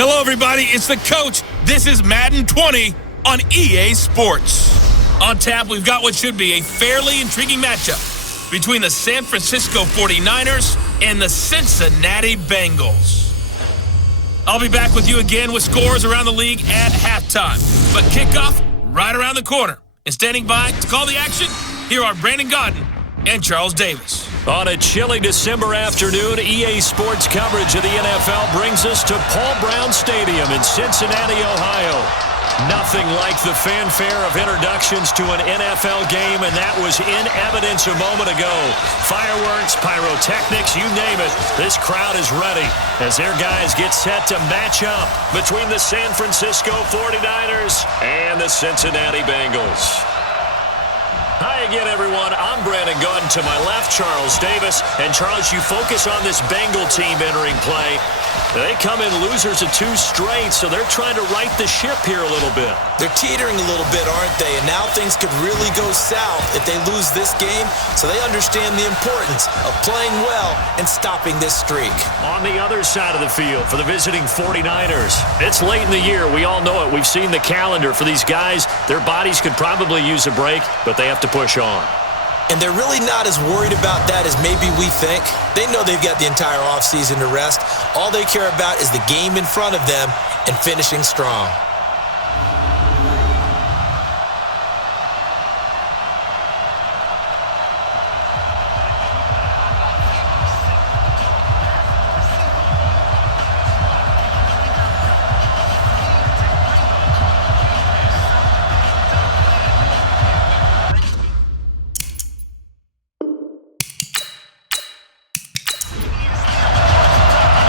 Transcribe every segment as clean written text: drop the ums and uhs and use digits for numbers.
Hello, everybody. It's the coach. This is Madden 20 on EA Sports. On tap, we've got what should be a fairly intriguing matchup between the San Francisco 49ers and the Cincinnati Bengals. I'll be back with you again with scores around the league at halftime. But kickoff right around the corner. And standing by to call the action, here are Brandon Godden and Charles Davis. On a chilly December afternoon, EA Sports coverage of the NFL brings us to Paul Brown Stadium in Cincinnati, Ohio. Nothing like the fanfare of introductions to an NFL game, and that was in evidence a moment ago. Fireworks, pyrotechnics, you name it. This crowd is ready as their guys get set to match up between the San Francisco 49ers and the Cincinnati Bengals. Hi again, everyone. I'm Brandon Godden. To my left, Charles Davis. And, Charles, you focus on this Bengal team entering play. They come in losers of 2 straight, so they're trying to right the ship here a little bit. They're teetering a little bit, aren't they? And now things could really go south if they lose this game, so they understand the importance of playing well and stopping this streak. On the other side of the field for the visiting 49ers, it's late in the year. We all know it. We've seen the calendar for these guys. Their bodies could probably use a break, but they have to push on. And they're really not as worried about that as maybe we think. They know they've got the entire offseason to rest. All they care about is the game in front of them and finishing strong.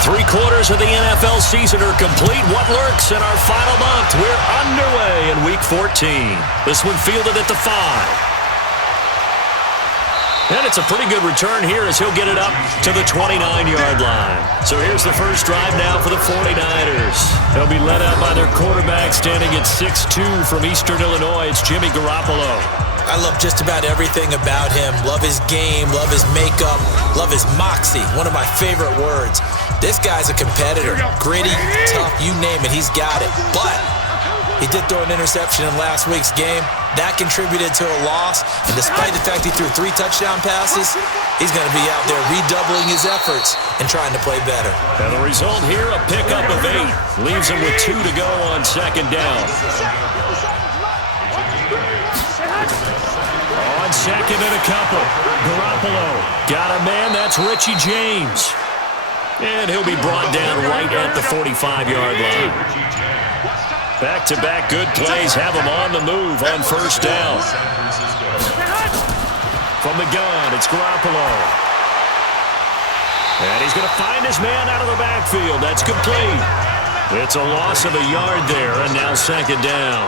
Three-quarters of the NFL season are complete. What lurks in our final month? We're underway in Week 14. This one fielded at the 5. And it's a pretty good return here as he'll get it up to the 29-yard line. So here's the first drive now for the 49ers. They'll be led out by their quarterback standing at 6'2" from Eastern Illinois. It's Jimmy Garoppolo. I love just about everything about him. Love his game, love his makeup, love his moxie. One of my favorite words. This guy's a competitor. Gritty, tough, you name it, he's got it. But he did throw an interception in last week's game. That contributed to a loss. And despite the fact he threw 3 touchdown passes, he's going to be out there redoubling his efforts and trying to play better. And the result here, a pickup of 8. Leaves him with 2 to go on second down. On second and a couple. Garoppolo got a man. That's Richie James. And he'll be brought down right at the 45-yard line. Back-to-back good plays have him on the move on first down. From the gun, it's Garoppolo. And he's going to find his man out of the backfield. That's complete. It's a loss of a yard there, and now second down.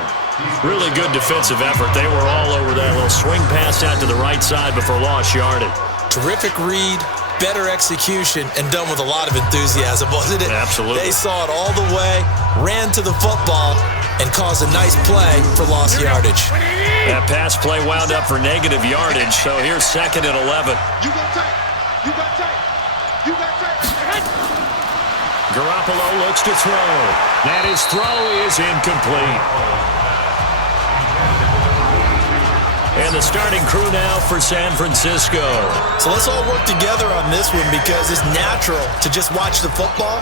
Really good defensive effort. They were all over that little swing pass out to the right side before lost yardage. Terrific read, better execution, and done with a lot of enthusiasm, wasn't it? Absolutely. They saw it all the way, ran to the football, and caused a nice play for lost yardage. That pass play wound up for negative yardage, so here's second and 11. Garoppolo looks to throw. And his throw is incomplete. And the starting crew now for San Francisco. So let's all work together on this one because it's natural to just watch the football.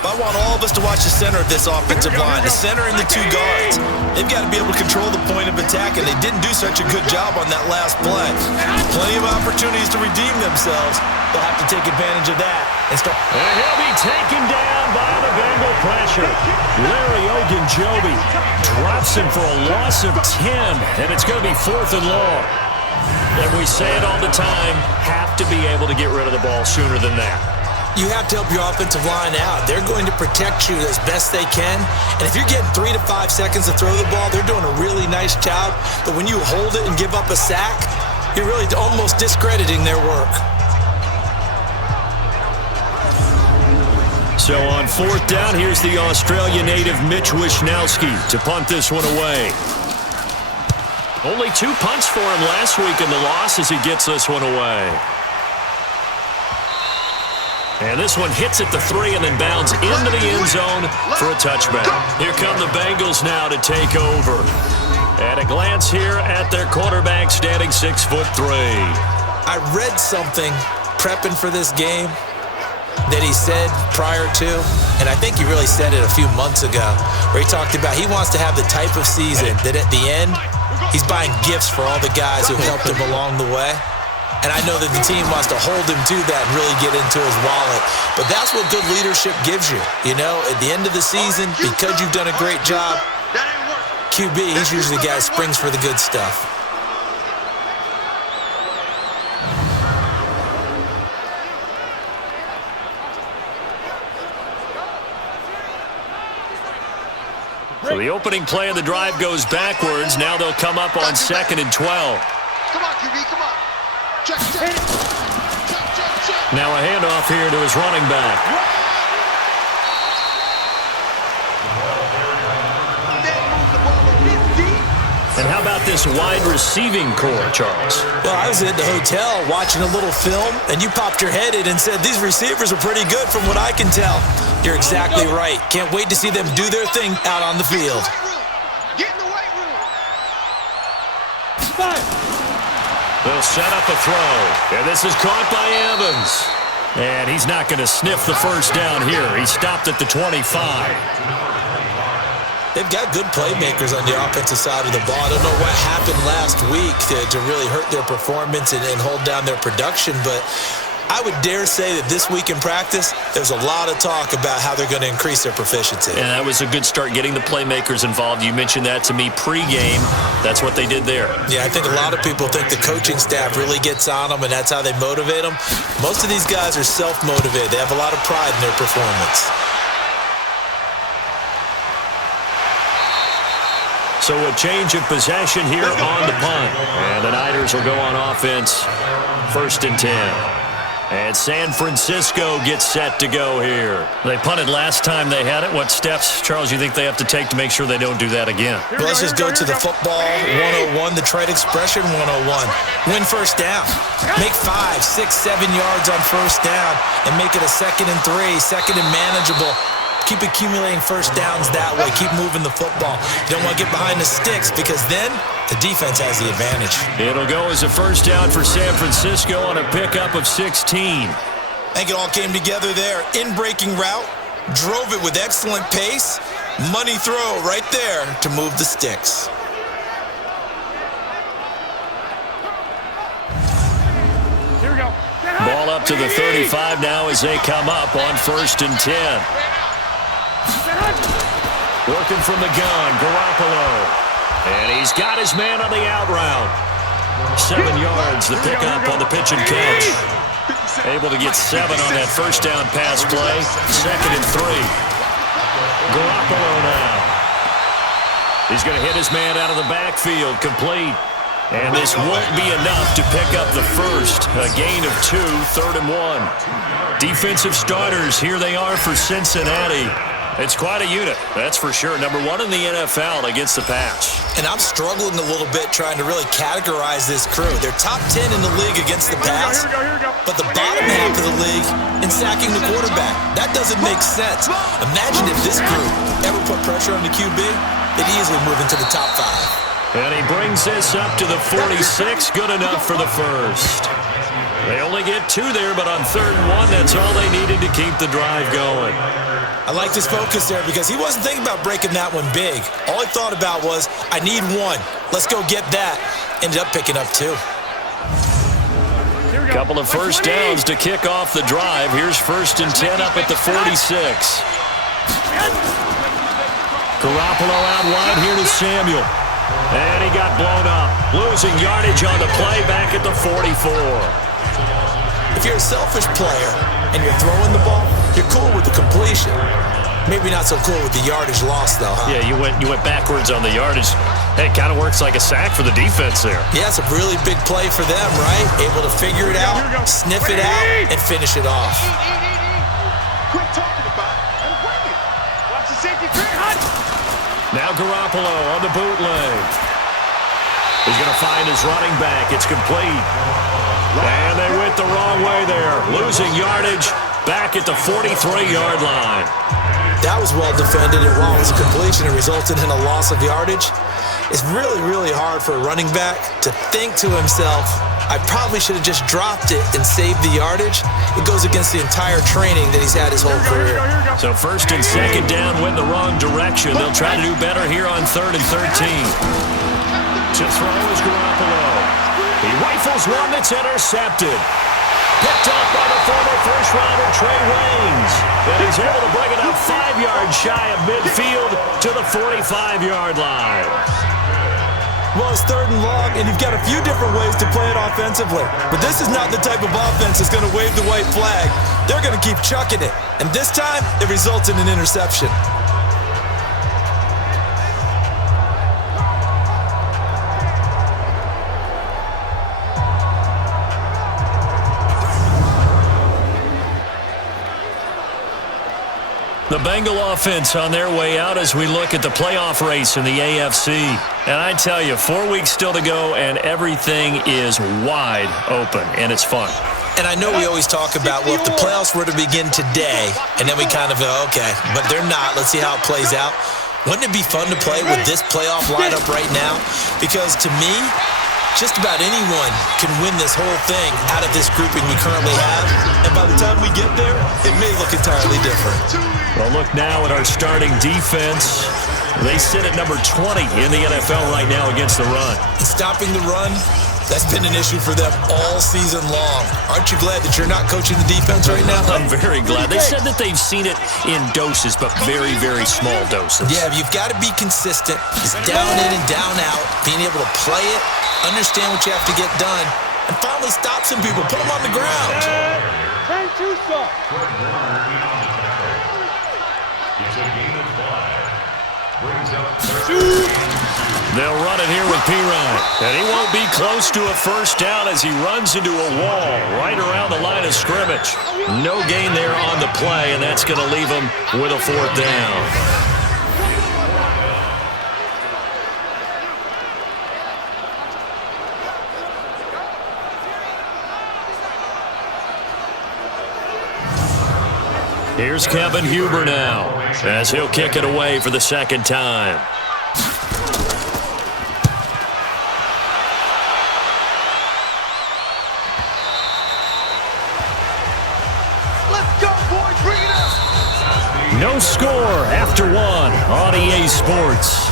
But I want all of us to watch the center of this offensive line, the center and the 2 guards. They've got to be able to control the point of attack, and they didn't do such a good job on that last play. Plenty of opportunities to redeem themselves. They'll have to take advantage of that and start. And he'll be taken down by the Bengal pressure. Larry Ogunjobi drops him for a loss of 10, and it's going to be 4th and long. And we say it all the time, have to be able to get rid of the ball sooner than that. You have to help your offensive line out. They're going to protect you as best they can. And if you're getting 3 to 5 seconds to throw the ball, they're doing a really nice job. But when you hold it and give up a sack, you're really almost discrediting their work. So on 4th down, here's the Australia native Mitch Wishnowsky to punt this one away. Only 2 punts for him last week in the loss as he gets this one away. And this one hits at the 3 and then bounds into the end zone for a touchback. Here come the Bengals now to take over. At a glance here at their quarterback standing 6'3". I read something prepping for this game that he said prior to, and I think he really said it a few months ago, where he talked about he wants to have the type of season that at the end, he's buying gifts for all the guys who helped him along the way. And I know that the team wants to hold him to that and really get into his wallet. But that's what good leadership gives you. You know, at the end of the season, because you've done a great job, QB, he's usually the guy who springs for the good stuff. So the opening play of the drive goes backwards. Now they'll come up on 2nd and 12. Come on, QB, come on. Check. Now a handoff here to his running back. And how about this wide receiving core, Charles? Well, I was at the hotel watching a little film, and you popped your head in and said, these receivers are pretty good from what I can tell. You're exactly right. Can't wait to see them do their thing out on the field. Get in the weight room. They'll set up a throw. And this is caught by Evans. And he's not going to sniff the first down here. He stopped at the 25. They've got good playmakers on the offensive side of the ball. I don't know what happened last week to really hurt their performance and hold down their production, but I would dare say that this week in practice, there's a lot of talk about how they're going to increase their proficiency. And that was a good start, getting the playmakers involved. You mentioned that to me pregame. That's what they did there. Yeah, I think a lot of people think the coaching staff really gets on them, and that's how they motivate them. Most of these guys are self-motivated. They have a lot of pride in their performance. So a change of possession here on the punt. And the Niners will go on offense, 1st and 10. And San Francisco gets set to go here. They punted last time they had it. What steps, Charles, you think they have to take to make sure they don't do that again? Well, let's just go to the football 101, the trade expression 101. Win first down. Make 5, 6, 7 yards on first down and make it a 2nd and 3, 2nd and manageable. Keep accumulating first downs that way. Keep moving the football. You don't want to get behind the sticks because then the defense has the advantage. It'll go as a first down for San Francisco on a pickup of 16. I think it all came together there. In-breaking route, drove it with excellent pace. Money throw right there to move the sticks. Here we go. Ball up to the 35 now as they come up on 1st and 10. Working from the gun, Garoppolo. And he's got his man on the out route. 7 yards, the pickup on the pitch and catch. Able to get 7 on that first down pass play. 2nd and 3. Garoppolo now. He's going to hit his man out of the backfield, complete. And this won't be enough to pick up the first. A gain of 2, 3rd and 1. Defensive starters, here they are for Cincinnati. It's quite a unit, that's for sure. Number 1 in the NFL against the pass. And I'm struggling a little bit trying to really categorize this crew. They're top 10 in the league against the pass, but the bottom half of the league in sacking the quarterback. That doesn't make sense. Imagine if this group ever put pressure on the QB, they'd easily move into the top 5. And he brings this up to the 46, good enough for the first. They only get 2 there, but on 3rd and 1, that's all they needed to keep the drive going. I like his focus there because he wasn't thinking about breaking that one big. All he thought about was, I need 1. Let's go get that. Ended up picking up 2. Couple of first downs to kick off the drive. Here's 1st and 10 up at the 46. Garoppolo out wide here to Samuel. And he got blown up. Losing yardage on the play back at the 44. If you're a selfish player and you're throwing the ball, you're cool with the completion. Maybe not so cool with the yardage loss, though, huh? Yeah, you went backwards on the yardage. Hey, it kind of works like a sack for the defense there. Yeah, it's a really big play for them, right? Able to figure it out, sniff it out, and finish it off. Quit talking about it and bring it. Watch the safety clear, hot. Now Garoppolo on the bootleg. He's going to find his running back. It's complete. And they went the wrong way there. Losing yardage back at the 43-yard line. That was well defended, and while it was a completion, it resulted in a loss of yardage. It's really, really hard for a running back to think to himself, I probably should have just dropped it and saved the yardage. It goes against the entire training that he's had his whole career. So first and second down went the wrong direction. They'll try to do better here on 3rd and 13. To throw is Garoppolo. He rifles one that's intercepted. Picked up by the former first-rounder Trey Waynes. And he's able to bring it up 5 yards shy of midfield to the 45-yard line. Well, it's 3rd and long, and you've got a few different ways to play it offensively. But this is not the type of offense that's going to wave the white flag. They're going to keep chucking it. And this time, it results in an interception. The Bengal offense on their way out as we look at the playoff race in the AFC. And I tell you, 4 weeks still to go, and everything is wide open, and it's fun. And I know we always talk about, well, if the playoffs were to begin today, and then we kind of go, okay, but they're not. Let's see how it plays out. Wouldn't it be fun to play with this playoff lineup right now? Because to me, just about anyone can win this whole thing out of this grouping we currently have. And by the time we get there, it may look entirely different. Well, look now at our starting defense. They sit at number 20 in the NFL right now against the run. And stopping the run, that's been an issue for them all season long. Aren't you glad that you're not coaching the defense right now? I'm very glad. They said that they've seen it in doses, but very, very small doses. Yeah, you've got to be consistent. It's down in and down out. Being able to play it, understand what you have to get done, and finally stop some people, put them on the ground. They'll run it here with Pirine. And he won't be close to a first down as he runs into a wall right around the line of scrimmage. No gain there on the play, and that's going to leave him with a 4th down. Here's Kevin Huber now as he'll kick it away for the 2nd time. Let's go, boys. Bring it up. No score after 1 on EA Sports.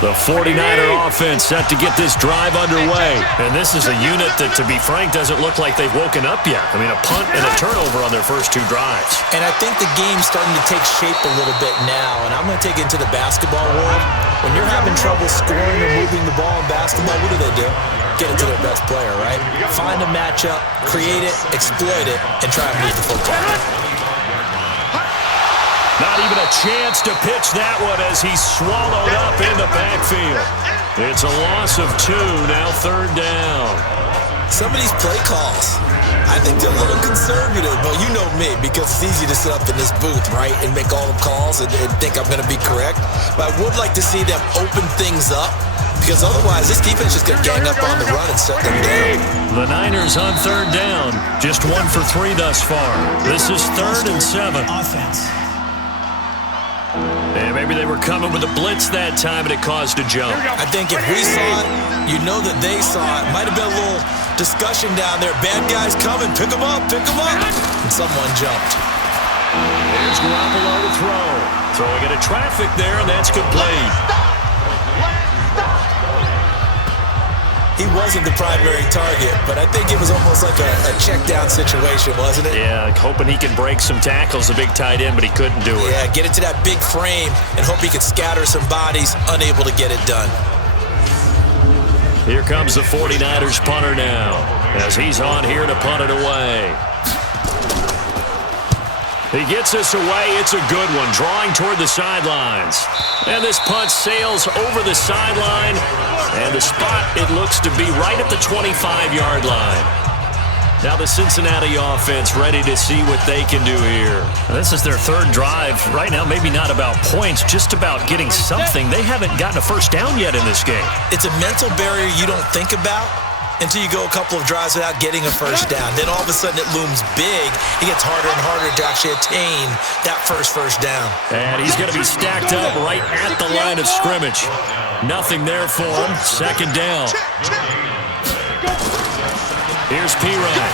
The 49er offense set to get this drive underway. And this is a unit that, to be frank, doesn't look like they've woken up yet. I mean, a punt and a turnover on their first 2 drives. And I think the game's starting to take shape a little bit now. And I'm going to take it into the basketball world. When you're having trouble scoring or moving the ball in basketball, what do? Get it to their best player, right? Find a matchup, create it, exploit it, and try and move the football. Not even a chance to pitch that one as he's swallowed up in the backfield. It's a loss of 2, now 3rd down. Some of these play calls, I think they're a little conservative, but you know me, because it's easy to sit up in this booth, right, and make all the calls and think I'm going to be correct. But I would like to see them open things up, because otherwise this defense is going to gang up on the run and shut them down. The Niners on 3rd down, just 1 for 3 thus far. This is 3rd and 7. Offense. And maybe they were coming with a blitz that time, and it caused a jump. I think if we saw it, you know that they saw it. Might have been a little discussion down there. Bad guys coming. Pick them up. Pick them up. And someone jumped. There's Garoppolo to throw. Throwing into traffic there, and that's complete. He wasn't the primary target, but I think it was almost like a check-down situation, wasn't it? Yeah, hoping he can break some tackles, a big tight end, but he couldn't do it. Yeah, get it to that big frame and hope he could scatter some bodies, unable to get it done. Here comes the 49ers punter now, as he's on here to punt it away. He gets this away. It's a good one, drawing toward the sidelines. And this punt sails over the sideline. And the spot, it looks to be right at the 25-yard line. Now the Cincinnati offense ready to see what they can do here. This is their third drive. Right now, maybe not about points, just about getting something. They haven't gotten a first down yet in this game. It's a mental barrier you don't think about until you go a couple of drives without getting a first down. Then all of a sudden it looms big. It gets harder and harder to actually attain that first down. And he's going to be stacked up right at the line of scrimmage. Nothing there for him. Second down. Here's Pirine.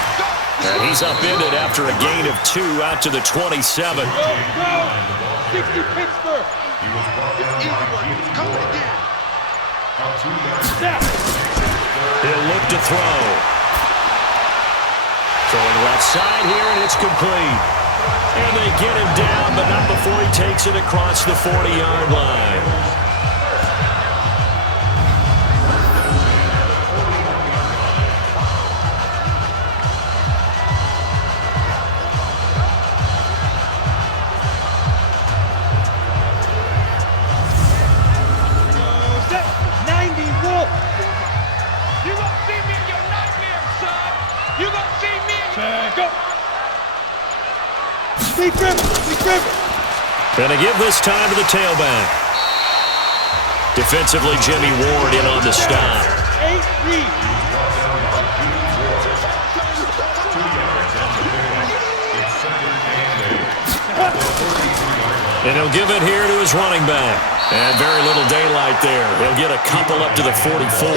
And he's upended after a gain of 2 out to the 27. 60 Pittsburgh. He'll look to throw. Throwing left side here, and it's complete. And they get him down, but not before he takes it across the 40-yard line. Going to give this time to the tailback. Defensively, Jimmy Ward in on the stop. And he'll give it here to his running back. And very little daylight there. He'll get a couple up to the 44.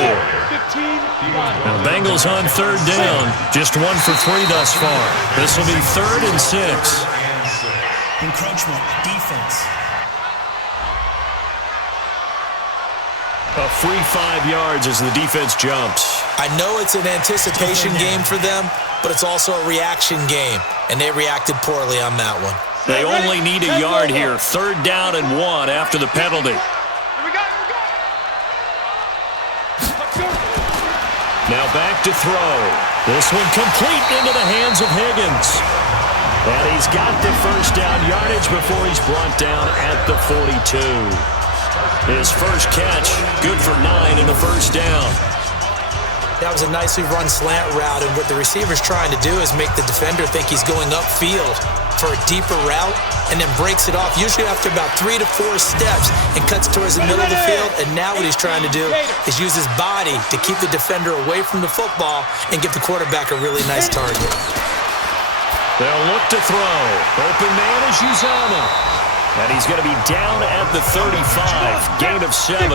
Now, Bengals on third down. Just 1 for 3 thus far. This will be 3rd and 6. Encroachment, defense. A free 5 yards as the defense jumps. I know it's an anticipation game for them, but it's also a reaction game, and they reacted poorly on that one. They only need a yard here. 3rd down and 1 after the penalty. Now back to throw. This one complete into the hands of Higgins. And he's got the first down yardage before he's brought down at the 42. His first catch, good for 9 and a first down. That was a nicely run slant route, and what the receiver's trying to do is make the defender think he's going upfield for a deeper route, and then breaks it off, usually after about 3 to 4 steps, and cuts towards the middle of the field. And now what he's trying to do is use his body to keep the defender away from the football and give the quarterback a really nice target. They'll look to throw. Open man is Uzama. And he's going to be down at the 35. Gain of 7.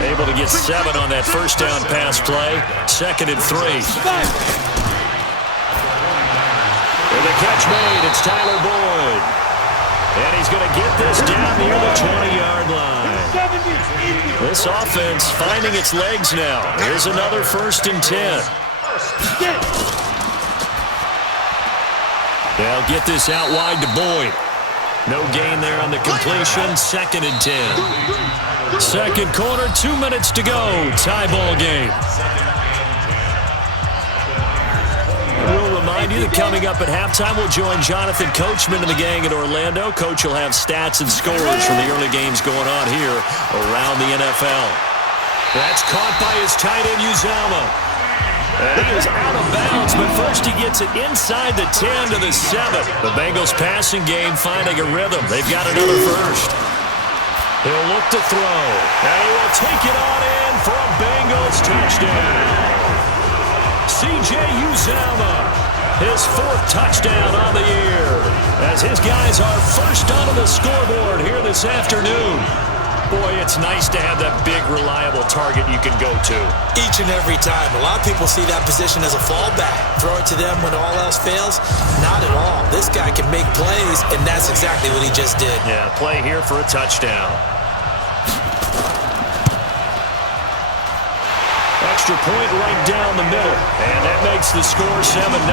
Able to get 7 on that first down pass play. 2nd and 3. And the catch made. It's Tyler Boyd. And he's going to get this down near the 20-yard line. This offense finding its legs now. Here's another 1st and 10. They'll get this out wide to Boyd. No gain there on the completion. 2nd and 10. Second quarter, 2 minutes to go. Tie ball game. We'll remind you that coming up at halftime, we'll join Jonathan Coachman and the gang in Orlando. Coach will have stats and scores from the early games going on here around the NFL. That's caught by his tight end, Uzama. And he is out of bounds, but first he gets it inside the 10 to the 7. The Bengals passing game finding a rhythm. They've got another first. He'll look to throw. And he will take it on in for a Bengals touchdown. C.J. Uzama, his 4th touchdown on the year, as his guys are first onto the scoreboard here this afternoon. Boy, it's nice to have that big, reliable target you can go to. Each and every time. A lot of people see that position as a fallback. Throw it to them when all else fails. Not at all. This guy can make plays, and that's exactly what he just did. Yeah, play here for a touchdown. Extra point right down the middle, and that makes the score 7-0.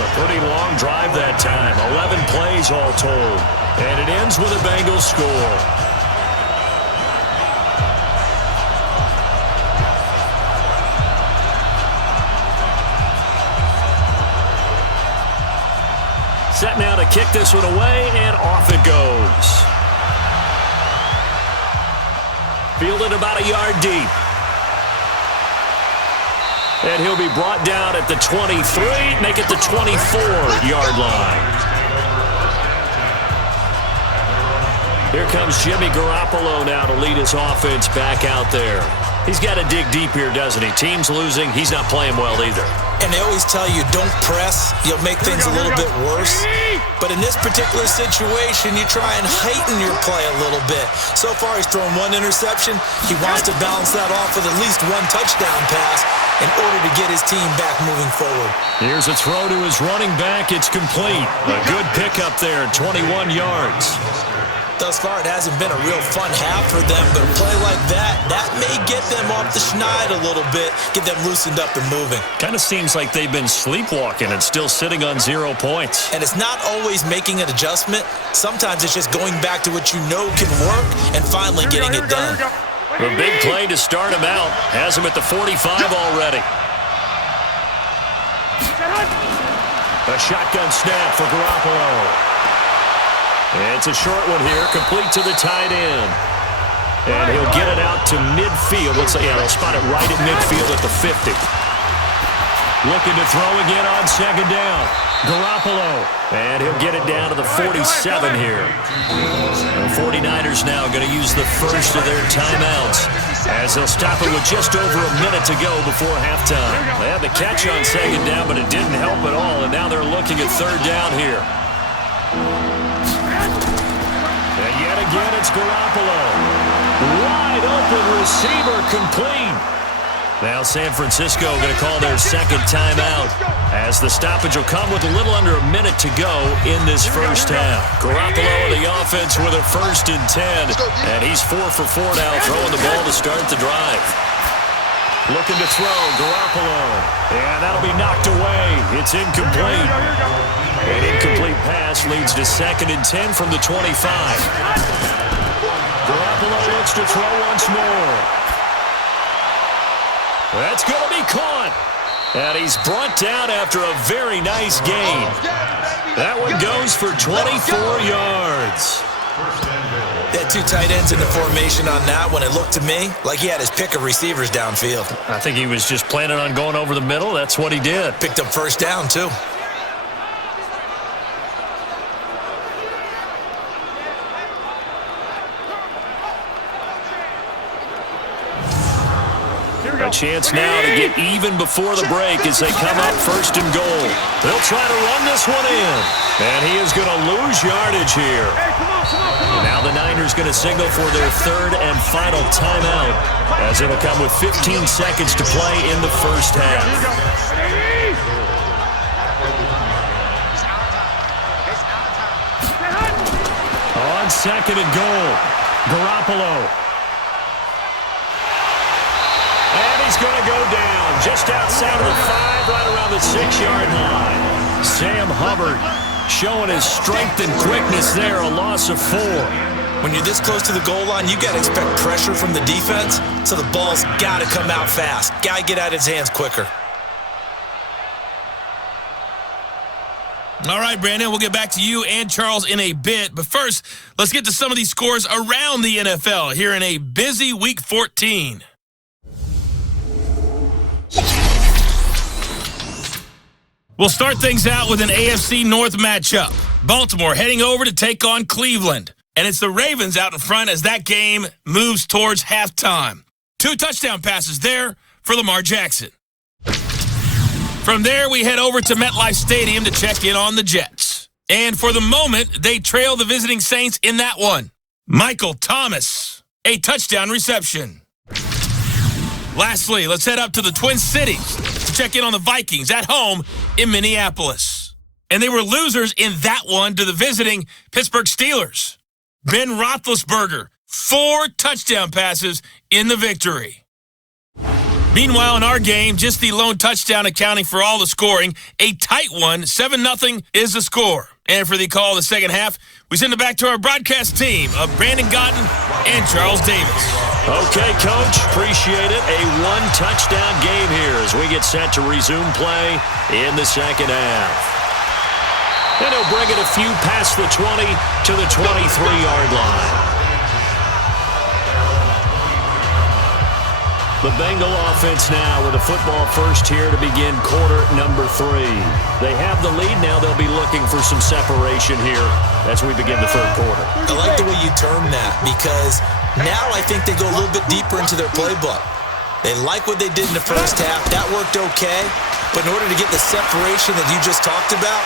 A pretty long drive that time. 11 plays all told. And it ends with a Bengals score. Set now to kick this one away, and off it goes. Fielded about a yard deep. And he'll be brought down at the 23, make it the 24-yard line. Here comes Jimmy Garoppolo now to lead his offense back out there. He's got to dig deep here, doesn't he? Team's losing. He's not playing well either. And they always tell you, don't press. You'll make things a little bit worse. But in this particular situation, you try and heighten your play a little bit. So far, he's thrown one interception. He wants to balance that off with at least one touchdown pass in order to get his team back moving forward. Here's a throw to his running back. It's complete. A good pickup there, 21 yards. Thus far, it hasn't been a real fun half for them, but a play like that may get them off the schneid a little bit, get them loosened up and moving. Kind of seems like they've been sleepwalking and still sitting on 0 points. And it's not always making an adjustment. Sometimes it's just going back to what you know can work and finally getting it done. The big play to start him out has him at the 45 already. A shotgun snap for Garoppolo. It's a short one here, complete to the tight end. And he'll get it out to midfield. They'll spot it right at midfield at the 50. Looking to throw again on second down. Garoppolo. And he'll get it down to the 47 here. The 49ers now going to use the first of their timeouts as they'll stop it with just over a minute to go before halftime. They had the catch on second down, but it didn't help at all. And now they're looking at third down here. And yet again, it's Garoppolo. Wide open receiver, complete. Now San Francisco going to call their second timeout as the stoppage will come with a little under a minute to go in this first half. Garoppolo and the offense with a 1st and 10. And he's 4 for 4 now, throwing the ball to start the drive. Looking to throw, Garoppolo. And that'll be knocked away. It's incomplete. An incomplete pass leads to 2nd and 10 from the 25. Garoppolo looks to throw once more. That's going to be caught. And he's brought down after a very nice gain. That one goes for 24 yards. They had 2 tight ends in the formation on that one. It looked to me like he had his pick of receivers downfield. I think he was just planning on going over the middle. That's what he did. Picked up first down, too. A chance now to get even before the break as they come up 1st and goal. They'll try to run this one in. And he is going to lose yardage here. Now the Niners going to signal for their 3rd and final timeout as it'll come with 15 seconds to play in the first half. On 2nd and goal, Garoppolo. And he's going to go down just outside of the 5, right around the 6-yard line. Sam Hubbard showing his strength and quickness there, a loss of 4. When you're this close to the goal line, you got to expect pressure from the defense, so the ball's got to come out fast. Got to get out of his hands quicker. All right, Brandon, we'll get back to you and Charles in a bit. But first, let's get to some of these scores around the NFL here in a busy Week 14. We'll start things out with an AFC North matchup. Baltimore heading over to take on Cleveland. And it's the Ravens out in front as that game moves towards halftime. 2 touchdown passes there for Lamar Jackson. From there, we head over to MetLife Stadium to check in on the Jets. And for the moment, they trail the visiting Saints in that one. Michael Thomas, a touchdown reception. Lastly, let's head up to the Twin Cities to check in on the Vikings at home in Minneapolis. And they were losers in that one to the visiting Pittsburgh Steelers. Ben Roethlisberger, 4 touchdown passes in the victory. Meanwhile, in our game, just the lone touchdown accounting for all the scoring. A tight one, 7-0 is the score. And for the call of the second half, we send it back to our broadcast team of Brandon Gotten and Charles Davis. Okay, Coach, appreciate it. A 1-touchdown game here as we get set to resume play in the second half. And he'll bring it a few past the 20 to the 23-yard line. The Bengal offense now with a football first here to begin quarter number 3. They have the lead now. They'll be looking for some separation here as we begin the third quarter. I like the way you term that because now I think they go a little bit deeper into their playbook. They like what they did in the first half. That worked okay. But in order to get the separation that you just talked about,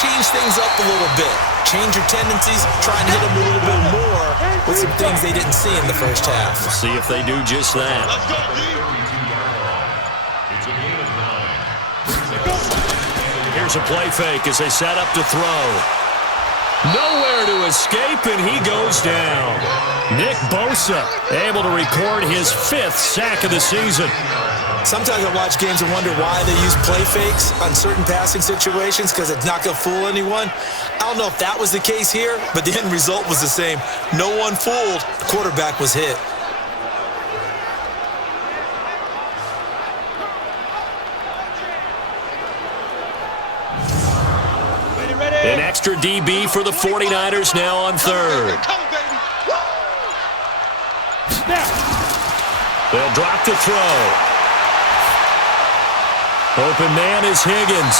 change things up a little bit. Change your tendencies. Try and hit them a little bit more with some things they didn't see in the first half. We'll see if they do just that. Here's a play fake as they set up to throw. Nowhere to escape, and he goes down. Nick Bosa able to record his 5th sack of the season. Sometimes I watch games and wonder why they use play fakes on certain passing situations because it's not going to fool anyone. I don't know if that was the case here, but the end result was the same. No one fooled. The quarterback was hit. An extra DB for the 49ers now on third. They'll drop the throw. Open man is Higgins.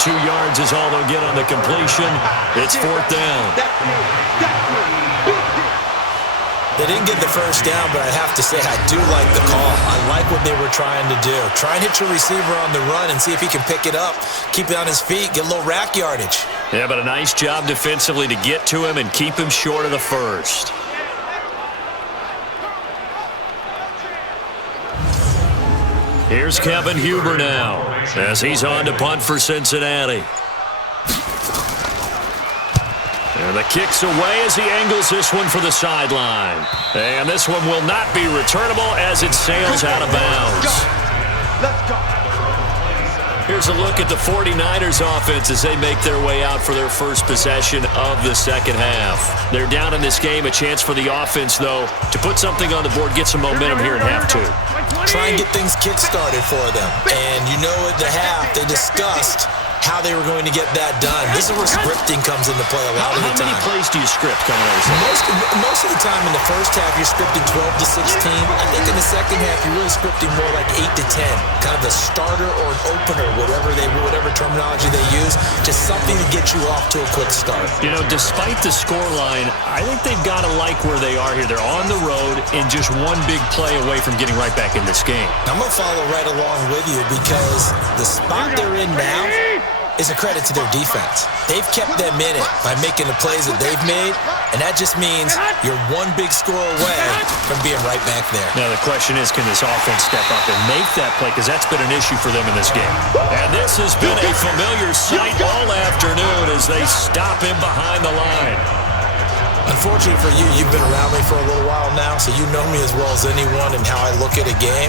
2 yards is all they'll get on the completion. It's 4th down. They didn't get the first down, but I have to say I do like the call. I like what they were trying to do. Try and hit your receiver on the run and see if he can pick it up. Keep it on his feet, get a little rack yardage. Yeah, but a nice job defensively to get to him and keep him short of the first. Here's Kevin Huber now as he's on to punt for Cincinnati. And the kick's away as he angles this one for the sideline. And this one will not be returnable as it sails out of bounds. Let's go. Here's a look at the 49ers offense as they make their way out for their first possession of the second half. They're down in this game. A chance for the offense, though, to put something on the board, get some momentum here in half 2. Try and get things kick-started for them. And you know at the half, they discussed how they were going to get that done. This is where scripting comes into play a lot of the time. How many plays do you script coming out of this? Most of the time in the first half, you're scripting 12 to 16. I think in the second half, you're really scripting more like 8 to 10. Kind of a starter or an opener, whatever terminology they use. Just something to get you off to a quick start. You know, despite the scoreline, I think they've got to like where they are here. They're on the road and just one big play away from getting right back in this game. I'm going to follow right along with you because the spot they're in now is a credit to their defense. They've kept them in it by making the plays that they've made, and that just means you're one big score away from being right back there. Now the question is, can this offense step up and make that play? Because that's been an issue for them in this game. And this has been a familiar sight all afternoon as they stop him behind the line. Unfortunately for you, you've been around me for a little while now, so you know me as well as anyone and how I look at a game.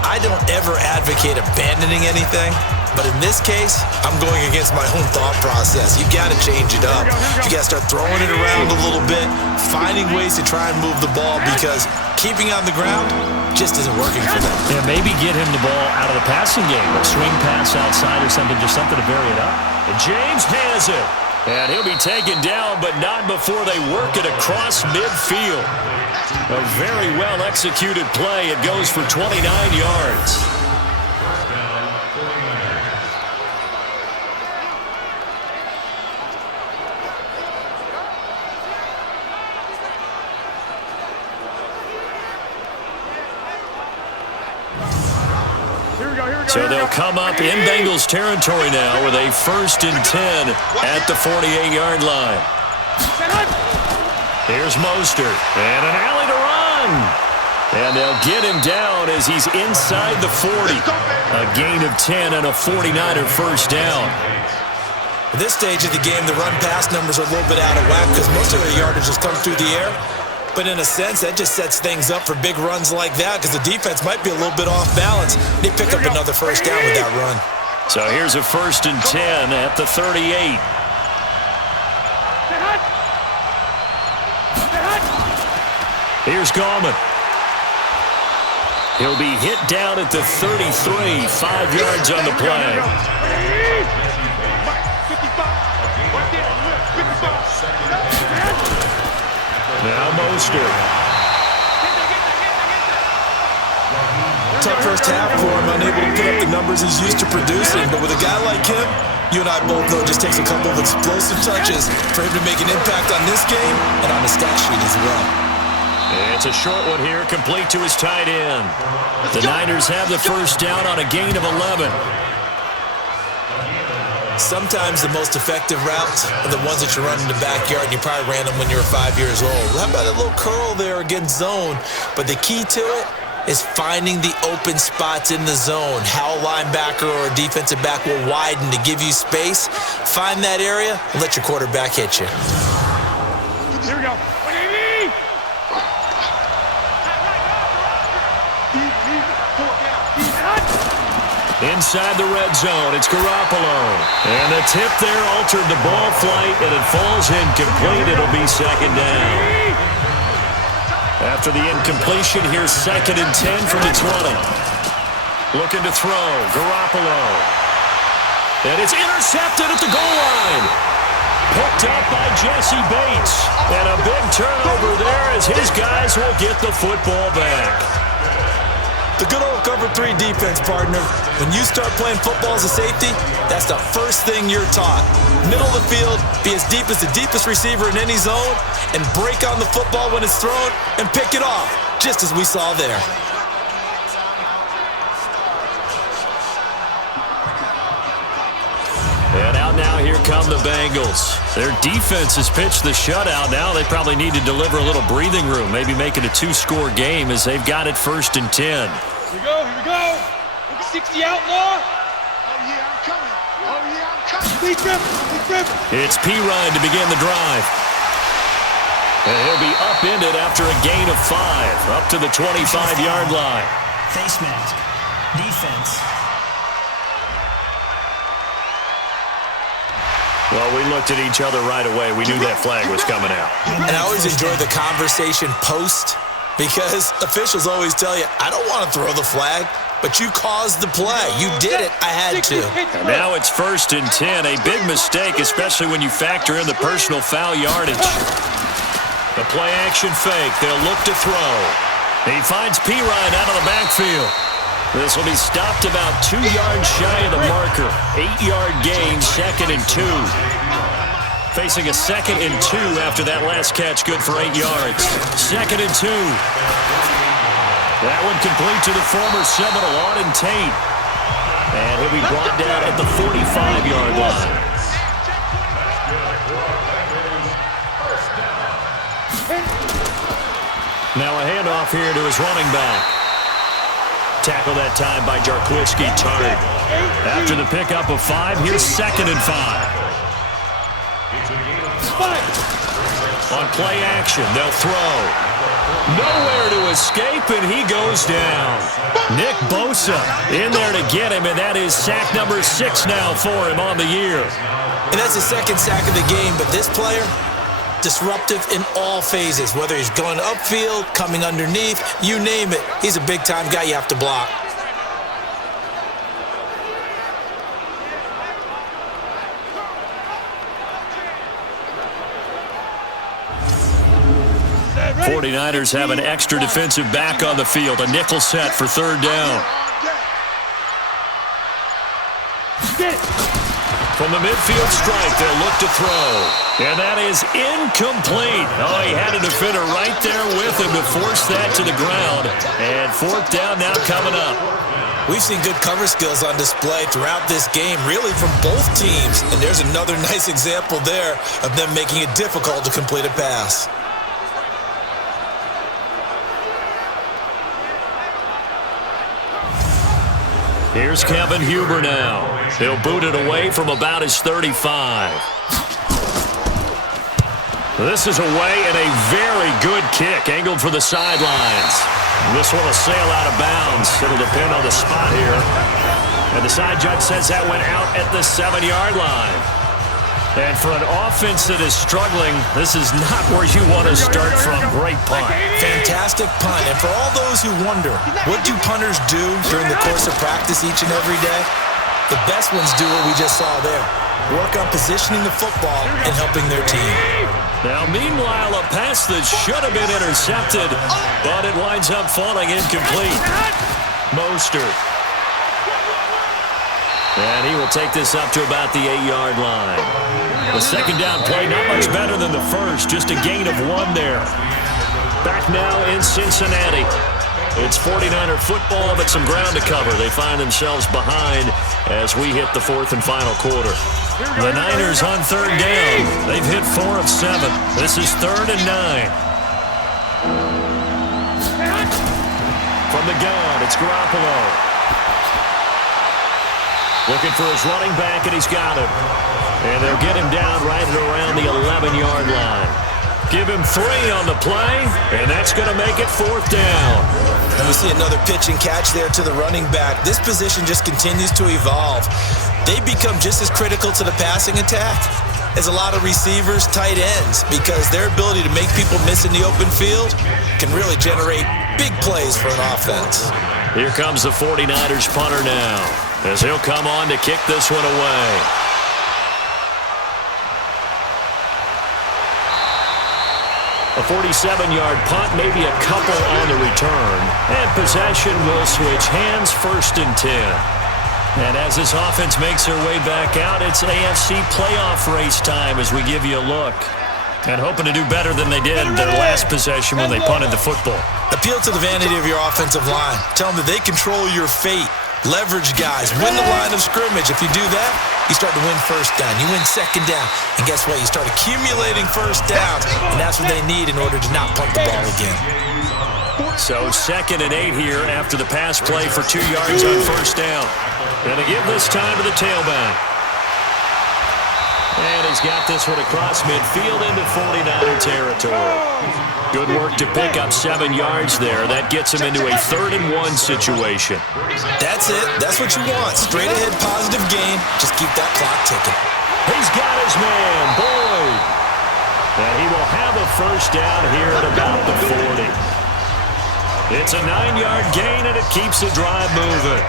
I don't ever advocate abandoning anything, but in this case, I'm going against my own thought process. You got to change it up. You got to start throwing it around a little bit, finding ways to try and move the ball because keeping on the ground just isn't working for them. Yeah, maybe get him the ball out of the passing game, a swing pass outside or something, just something to vary it up. And James has it. And he'll be taken down, but not before they work it across midfield. A very well-executed play. It goes for 29 yards. So they'll come up in Bengals territory now with a 1st and 10 at the 48-yard line. Here's Mostert, and an alley to run. And they'll get him down as he's inside the 40. A gain of 10 and a 49er first down. At this stage of the game, the run-pass numbers are a little bit out of whack because most of the yardage has come through the air. But in a sense, that just sets things up for big runs like that because the defense might be a little bit off balance. They pick up another first down with that run. So here's a 1st and 10 at the 38. Here's Gallman. He'll be hit down at the 33, 5 yards on the play. Now Mostert. tough first half for him, unable to put up the numbers he's used to producing. But with a guy like him, you and I both know it just takes a couple of explosive touches for him to make an impact on this game and on the stat sheet as well. It's a short one here, complete to his tight end. The Niners have the first down on a gain of 11. Sometimes the most effective routes are the ones that you run in the backyard, and you probably ran them when you were 5 years old. How about a little curl there against zone? But the key to it is finding the open spots in the zone. How a linebacker or a defensive back will widen to give you space. Find that area and let your quarterback hit you. Here we go. Inside the red zone, it's Garoppolo. And the tip there altered the ball flight, and it falls incomplete. It'll be second down. After the incompletion, here's 2nd and 10 from the 20. Looking to throw, Garoppolo. And it's intercepted at the goal line. Picked up by Jesse Bates. And a big turnover there as his guys will get the football back. The good old cover 3 defense, partner. When you start playing football as a safety, that's the first thing you're taught. Middle of the field, be as deep as the deepest receiver in any zone, and break on the football when it's thrown and pick it off, just as we saw there. And out now, here come the Bengals. Their defense has pitched the shutout. Now they probably need to deliver a little breathing room, maybe make it a 2-score game as they've got it 1st and 10. Here we go. 60 outlaw. Oh, yeah, I'm coming. Oh, yeah, I'm coming. Lead rip. It's Pirine to begin the drive. And he'll be upended after a gain of 5, up to the 25-yard line. Face mask. Defense. Well, we looked at each other right away. We knew that flag was coming out. And I always enjoy the conversation post, because officials always tell you, I don't want to throw the flag, but you caused the play. You did it. I had to. And now it's 1st and 10. A big mistake, especially when you factor in the personal foul yardage. The play-action fake. They'll look to throw. He finds Pirine out of the backfield. This will be stopped about 2 yards shy of the marker. 8-yard gain, 2nd and 2. Facing a 2nd and 2 after that last catch, good for 8 yards. 2nd and 2. That one complete to the former Seminole, Auden Tate. And he'll be brought down at the 45-yard line. Now a handoff here to his running back. Tackle that time by Jarquiski Tartt. After the pickup of 5, here's 2nd and 5. On play action, they'll throw. Nowhere to escape, and he goes down. Nick Bosa in there to get him, and that is sack number 6 now for him on the year. And that's the 2nd sack of the game, but this player, disruptive in all phases, whether he's going upfield, coming underneath, you name it. He's a big-time guy you have to block. The 49ers have an extra defensive back on the field, a nickel set for 3rd down. From the midfield strike, they'll look to throw. And that is incomplete. Oh, he had a defender right there with him to force that to the ground. And 4th down now coming up. We've seen good cover skills on display throughout this game, really from both teams. And there's another nice example there of them making it difficult to complete a pass. Here's Kevin Huber now. He'll boot it away from about his 35. This is away and a very good kick, angled for the sidelines. This one will sail out of bounds. It'll depend on the spot here. And the side judge says that went out at the 7-yard line. And for an offense that is struggling, this is not where you want to start from. Great punt. Fantastic punt. And for all those who wonder, what do punters do during the course of practice each and every day? The best ones do what we just saw there. Work on positioning the football and helping their team. Now, meanwhile, a pass that should have been intercepted, but it winds up falling incomplete. Mostert. And he will take this up to about the 8-yard line. The second down play, not much better than the first, just a gain of 1 there. Back now in Cincinnati. It's 49er football, but some ground to cover. They find themselves behind as we hit the 4th and final quarter. The Niners on 3rd down. They've hit 4 of 7. This is 3rd and 9. From the gun, it's Garoppolo. Looking for his running back, and he's got him. And they'll get him down right at around the 11-yard line. Give him 3 on the play, and that's going to make it 4th down. And we see another pitch and catch there to the running back. This position just continues to evolve. They become just as critical to the passing attack as a lot of receivers, tight ends, because their ability to make people miss in the open field can really generate big plays for an offense. Here comes the 49ers punter now, as he'll come on to kick this one away. A 47-yard punt, maybe a couple on the return. And possession will switch hands, 1st and 10. And as this offense makes their way back out, it's AFC playoff race time as we give you a look. And hoping to do better than they did their last possession when they punted the football. Appeal to the vanity of your offensive line. Tell them that they control your fate. Leverage guys. Win the line of scrimmage. If you do that, you start to win 1st down. You win 2nd down. And guess what? You start accumulating 1st downs. And that's what they need in order to not punt the ball again. So 2nd and 8 here after the pass play for 2 yards on 1st down. And to give this time to the tailback. And he's got this one across midfield into 49er territory. Good work to pick up 7 yards there. That gets him into a 3rd and 1 situation. That's it. That's what you want. Straight ahead positive game. Just keep that clock ticking. He's got his man, Boyd. And he will have a 1st down here at about the 40. It's a 9-yard gain, and it keeps the drive moving.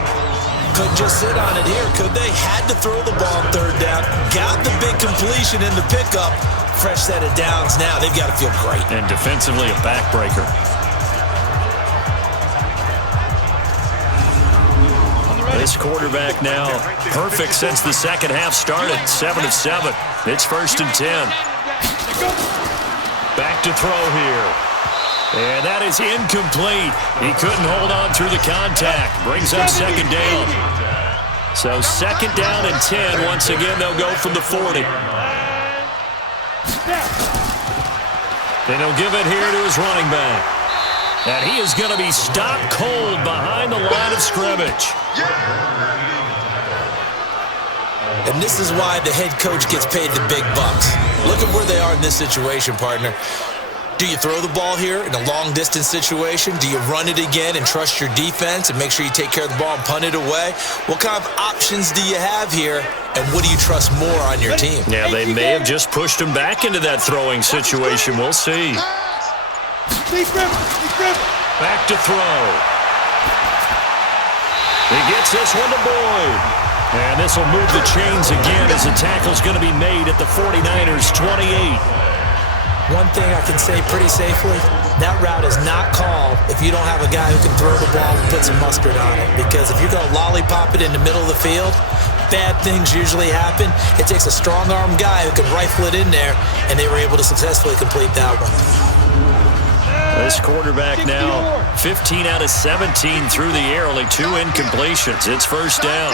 Couldn't just sit on it here, could they? Had to throw the ball on 3rd down. Got the big completion in the pickup. Fresh set of downs now. They've got to feel great. And defensively, a backbreaker. This quarterback now perfect since the second half started. 7 of 7. It's 1st and 10. Back to throw here. And that is incomplete. He couldn't hold on through the contact. Brings up 2nd down. So 2nd down and 10. Once again, they'll go from the 40. Then he'll give it here to his running back. And he is going to be stopped cold behind the line of scrimmage. And this is why the head coach gets paid the big bucks. Look at where they are in this situation, partner. Do you throw the ball here in a long-distance situation? Do you run it again and trust your defense and make sure you take care of the ball and punt it away? What kind of options do you have here, and what do you trust more on your team? Yeah, they may have just pushed him back into that throwing situation. We'll see. Back to throw. He gets this one to Boyd. And this will move the chains again as the tackle's going to be made at the 49ers' 28. One thing I can say pretty safely, that route is not called if you don't have a guy who can throw the ball and put some mustard on it. Because if you're going to lollipop it in the middle of the field, bad things usually happen. It takes a strong-arm guy who can rifle it in there, and they were able to successfully complete that one. This quarterback now 15 out of 17 through the air, only 2 incompletions. It's 1st down.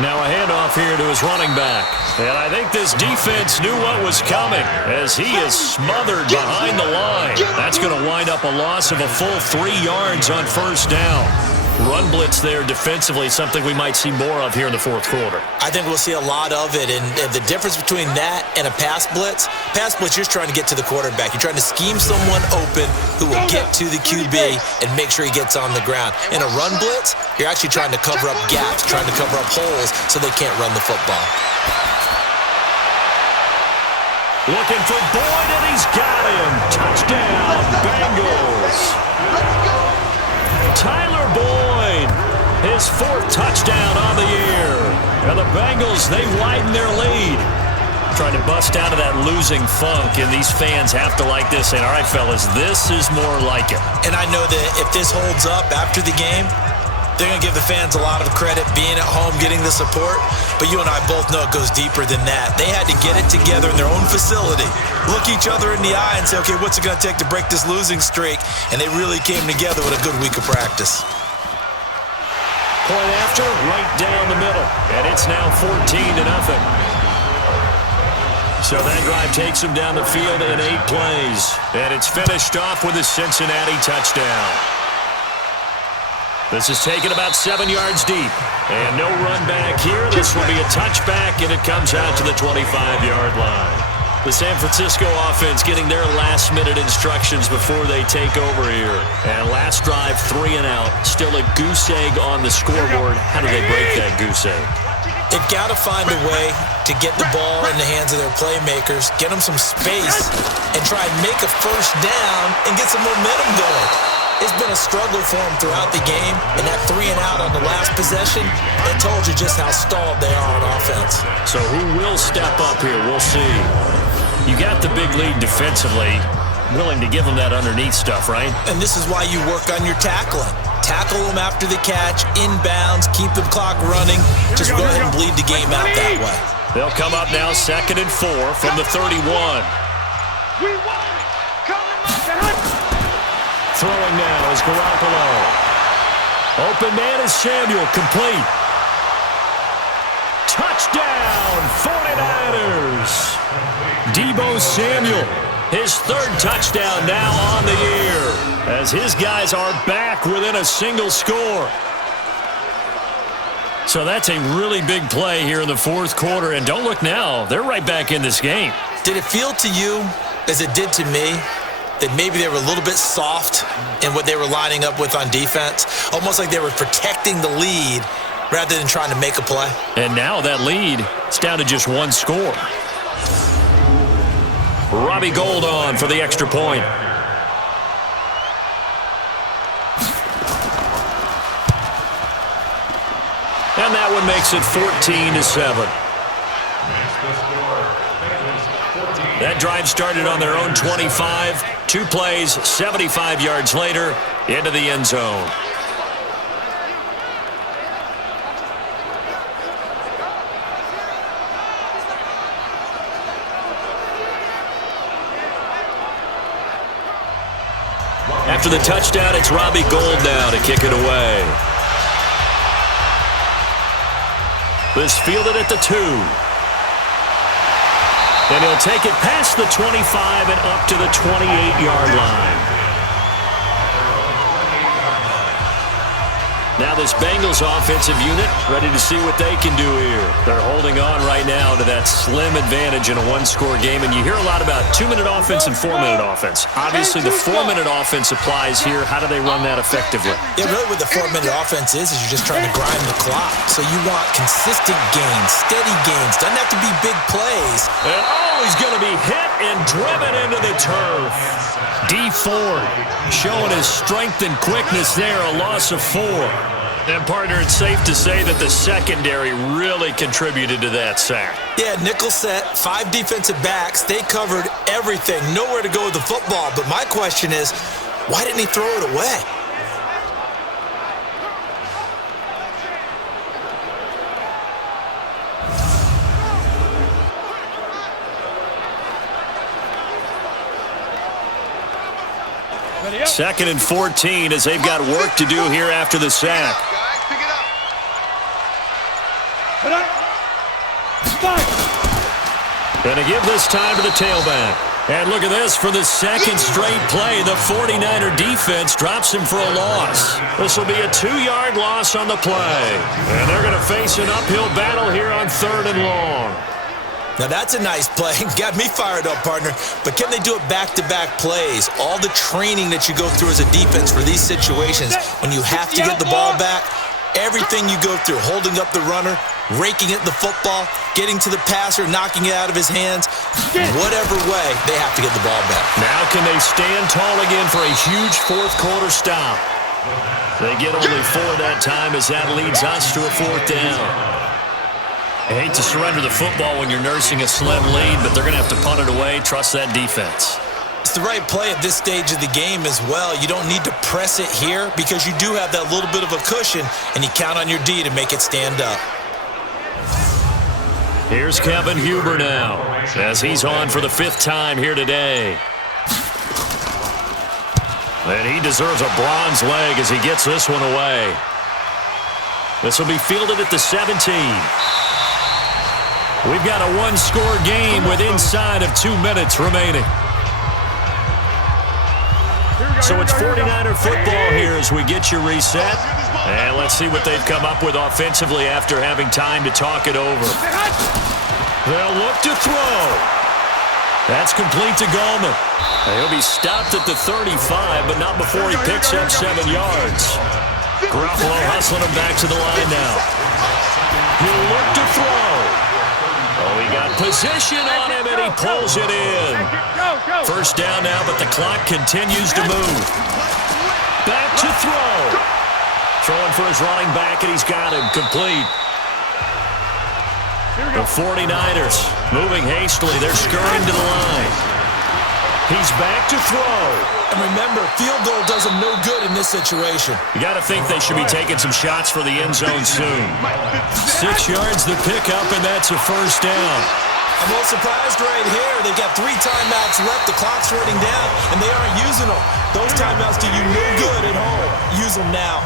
Now a handoff here to his running back. And I think this defense knew what was coming as he is smothered behind the line. That's going to wind up a loss of a full 3 yards on 1st down. Run blitz there defensively, something we might see more of here in the 4th quarter. I think we'll see a lot of it, and the difference between that and a pass blitz, you're trying to get to the quarterback. You're trying to scheme someone open who will get to the QB and make sure he gets on the ground. In a run blitz, you're actually trying to cover up gaps, trying to cover up holes so they can't run the football. Looking for Boyd, and he's got him. Touchdown, Bengals. Tyler Boyd, his 4th touchdown on the year. And the Bengals, they widen their lead. trying to bust out of that losing funk, and these fans have to like this. And all right, fellas, this is more like it. And I know that if this holds up after the game, they're going to give the fans a lot of credit being at home, getting the support. But you and I both know it goes deeper than that. They had to get it together in their own facility, look each other in the eye and say, okay, what's it going to take to break this losing streak? And they really came together with a good week of practice. Point after, right down the middle. And it's now 14-0. So that drive takes them down the field in 8 plays. And it's finished off with a Cincinnati touchdown. This is taken about 7 yards deep. And no run back here. This will be a touchback, and it comes out to the 25-yard line. The San Francisco offense getting their last-minute instructions before they take over here. And last drive, 3 and out. Still a goose egg on the scoreboard. How do they break that goose egg? They've got to find a way to get the ball in the hands of their playmakers, get them some space, and try and make a first down and get some momentum going. It's been a struggle for them throughout the game, and that 3 and out on the last possession, it told you just how stalled they are on offense. So who will step up here? We'll see. You got the big lead defensively, willing to give them that underneath stuff, right? And this is why you work on your tackling. Tackle them after the catch, inbounds, keep the clock running. Just go ahead and bleed the game out that way. They'll come up now 2nd and 4 from the 31. We won it. Come on. Throwing now is Garoppolo. Open man is Samuel, complete. Touchdown, 49ers. Deebo Samuel, his 3rd touchdown now on the year, as his guys are back within a single score. So that's a really big play here in the 4th quarter, and don't look now, they're right back in this game. Did it feel to you, as it did to me, that maybe they were a little bit soft in what they were lining up with on defense? Almost like they were protecting the lead rather than trying to make a play. And now that lead is down to just 1 score. Robbie Gould on for the extra point. And that one makes it 14-7. That drive started on their own 25. 2 plays, 75 yards later, into the end zone. After the touchdown, it's Robbie Gould now to kick it away. This fielded at the 2. And he'll take it past the 25 and up to the 28-yard line. Now this Bengals offensive unit ready to see what they can do here. They're holding on right now to that slim advantage in a 1-score game. And you hear a lot about 2-minute offense and 4-minute offense. Obviously, the 4-minute offense applies here. How do they run that effectively? Yeah, really what the 4-minute offense is you're just trying to grind the clock. So you want consistent gains, steady gains. Doesn't have to be big plays. And he's going to be hit and driven into the turf. D Ford showing his strength and quickness there, a loss of 4. And, partner, it's safe to say that the secondary really contributed to that sack. Yeah, nickel set, 5 defensive backs. They covered everything. Nowhere to go with the football. But my question is, why didn't he throw it away? Second and 14 as they've got work to do here after the sack. Gonna give this time to the tailback. And look at this, for the 2nd straight play, the 49er defense drops him for a loss. This will be a 2-yard loss on the play. And they're going to face an uphill battle here on 3rd and long. Now that's a nice play. Got me fired up, partner. But can they do it back-to-back plays? All the training that you go through as a defense for these situations, when you have to get the ball back, everything you go through, holding up the runner, raking at the football, getting to the passer, knocking it out of his hands, whatever way, they have to get the ball back. Now can they stand tall again for a huge 4th quarter stop? They get only 4 that time as that leads us to a 4th down. I hate to surrender the football when you're nursing a slim lead, but they're going to have to punt it away. Trust that defense. It's the right play at this stage of the game as well. You don't need to press it here because you do have that little bit of a cushion, and you count on your D to make it stand up. Here's Kevin Huber now, as he's on for the 5th time here today. And he deserves a bronze leg as he gets this one away. This will be fielded at the 17. We've got a one-score game with inside of 2 minutes remaining. So it's 49er football here as we get your reset. And let's see what they've come up with offensively after having time to talk it over. They'll look to throw. That's complete to Gallman. He'll be stopped at the 35, but not before he picks up 7 yards. Garoppolo hustling him back to the line now. He'll look to throw. Oh, he got position on him, and he pulls it in. First down now, but the clock continues to move. Back to throw. Throwing for his running back, and he's got him complete. The 49ers moving hastily. They're scurrying to the line. He's back to throw. And remember, field goal does them no good in this situation. You got to think they should be taking some shots for the end zone soon. 6 yards to pick up, and that's a first down. I'm a little surprised right here. They've got 3 timeouts left. The clock's running down, and they aren't using them. Those timeouts do you no good at home. Use them now.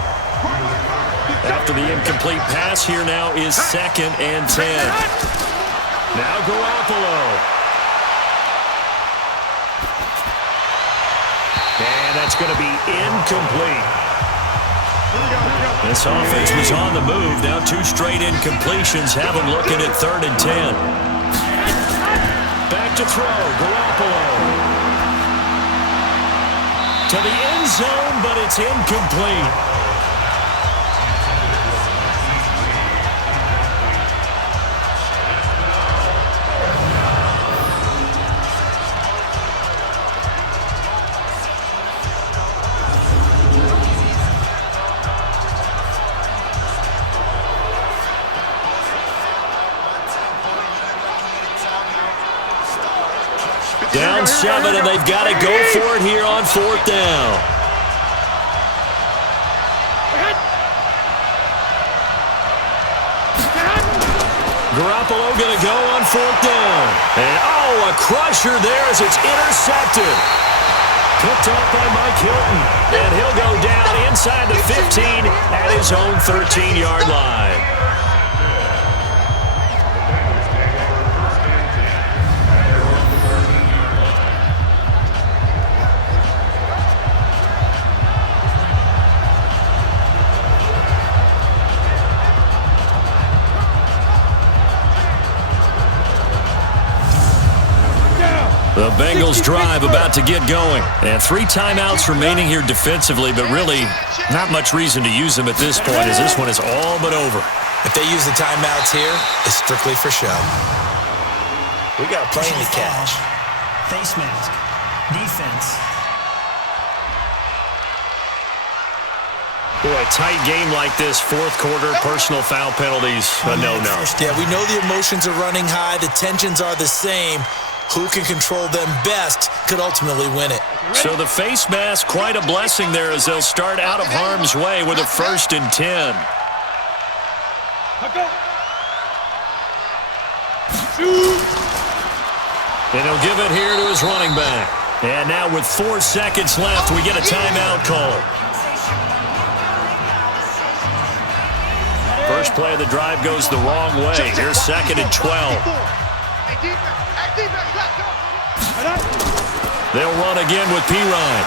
After the incomplete pass, here now is 2nd and 10. Now Garoppolo. And that's going to be incomplete. This offense was on the move. Now 2 straight incompletions have them looking at 3rd and 10. Back to throw. Garoppolo. To the end zone, but it's incomplete. Down 7, and they've got to go for it here on 4th down. Garoppolo going to go on 4th down. And, oh, a crusher there as it's intercepted. Picked up by Mike Hilton. And he'll go down inside the 15 at his own 13-yard line. The Bengals drive about to get going. And 3 timeouts remaining here defensively, but really not much reason to use them at this point as this one is all but over. If they use the timeouts here, it's strictly for show. We got a plane to catch. Face mask. Defense. Boy, a tight game like this, 4th quarter, personal foul penalties, a no-no. Yeah, we know the emotions are running high. The tensions are the same. Who can control them best could ultimately win it. So the face mask, quite a blessing there as they'll start out of harm's way with a 1st and 10. And he'll give it here to his running back. And now with 4 seconds left, we get a timeout call. First play of the drive goes the wrong way. Here's 2nd and 12. They'll run again with Pirine.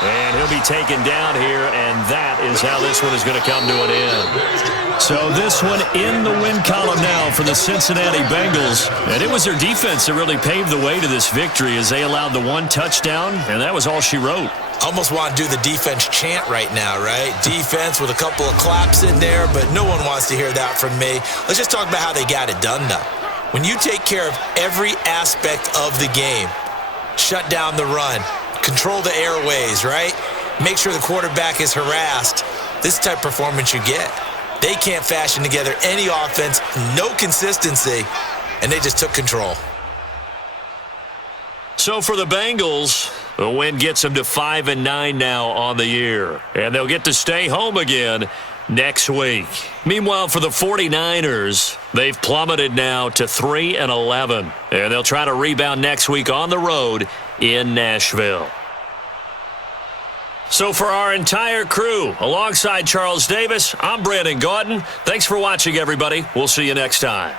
And he'll be taken down here, and that is how this one is going to come to an end. So this one in the win column now for the Cincinnati Bengals. And it was their defense that really paved the way to this victory as they allowed the 1 touchdown, and that was all she wrote. Almost want to do the defense chant right now, right? Defense with a couple of claps in there, but no one wants to hear that from me. Let's just talk about how they got it done, though. When you take care of every aspect of the game, shut down the run, control the airways, right? Make sure the quarterback is harassed. This type of performance you get. They can't fashion together any offense, no consistency, and they just took control. So for the Bengals, the win gets them to 5-9 now on the year. And they'll get to stay home again next week. Meanwhile, for the 49ers, they've plummeted now to 3-11. And they'll try to rebound next week on the road in Nashville. So for our entire crew, alongside Charles Davis, I'm Brandon Gautin. Thanks for watching, everybody. We'll see you next time.